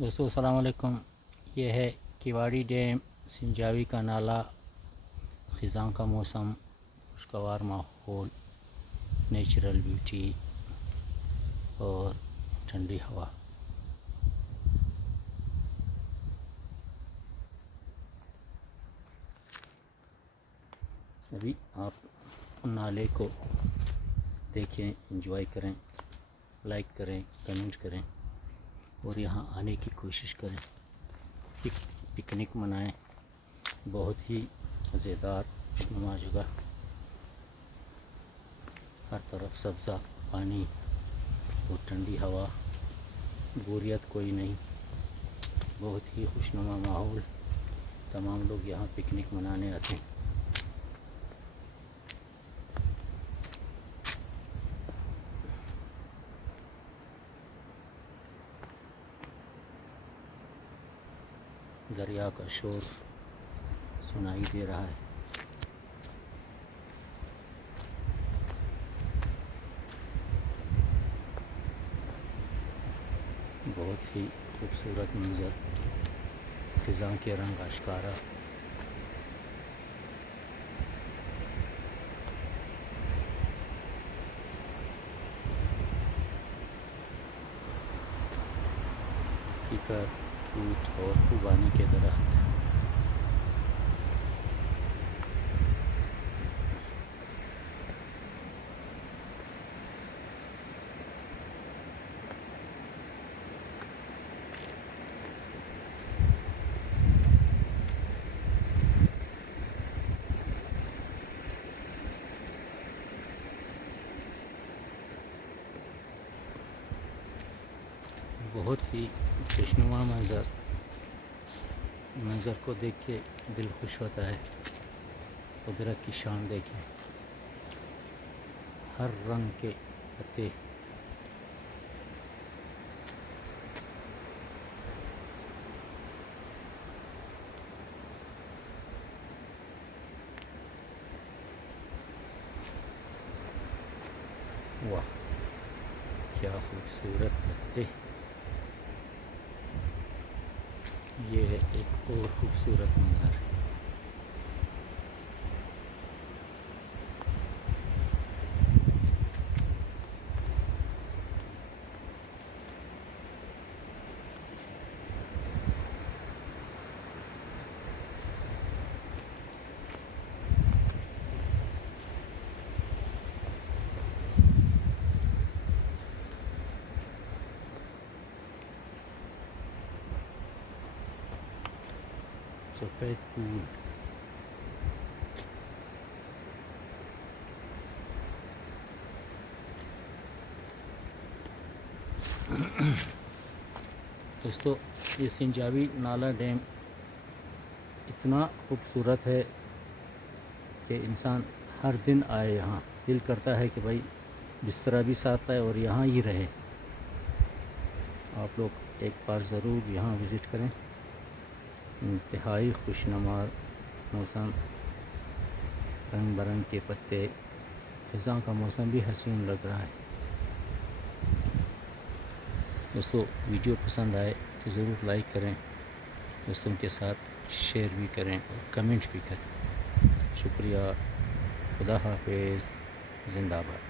دوستو السلام علیکم. یہ ہے کیواڑی ڈیم، سنجاوی کا نالا، خزاں کا موسم، خوشگوار ماحول، نیچرل بیوٹی اور ٹھنڈی ہوا. ابھی آپ نالے کو دیکھیں، انجوائے کریں، لائک کریں، کمنٹ کریں اور یہاں آنے کی کوشش کریں. پکنک منائیں. بہت ہی مزیدار خوشنما جگہ، ہر طرف سبزہ، پانی اور ٹھنڈی ہوا، بوریت کوئی نہیں، بہت ہی خوشنما ماحول. تمام لوگ یہاں پکنک منانے آتے ہیں. دریا کا شور سنائی دے رہا ہے. بہت ہی خوبصورت منظر، خزاں کے رنگ آشکارا. کیکر، توت اور خوبانی کے درخت. بہت ہی خوشنما منظر کو دیکھ کے دل خوش ہوتا ہے. قدرت کی شان دیکھیں، ہر رنگ کے پتے، واہ کیا خوبصورت پتے. یہ ہے ایک اور خوبصورت منظر. سفید پھول. دوستو یہ سنجاوی نالا ڈیم اتنا خوبصورت ہے کہ انسان ہر دن آئے. یہاں دل کرتا ہے کہ بھائی بستر بھی ساتھ لائے اور یہاں ہی رہے. آپ لوگ ایک بار ضرور یہاں وزٹ کریں. انتہائی خوشنما موسم، رنگ برنگ کے پتے، خزاں کا موسم بھی حسین لگ رہا ہے. دوستو ویڈیو پسند آئے تو ضرور لائک کریں، دوستوں کے ساتھ شیئر بھی کریں اور کمنٹ بھی کریں. شکریہ. خدا حافظ. زندہ باد.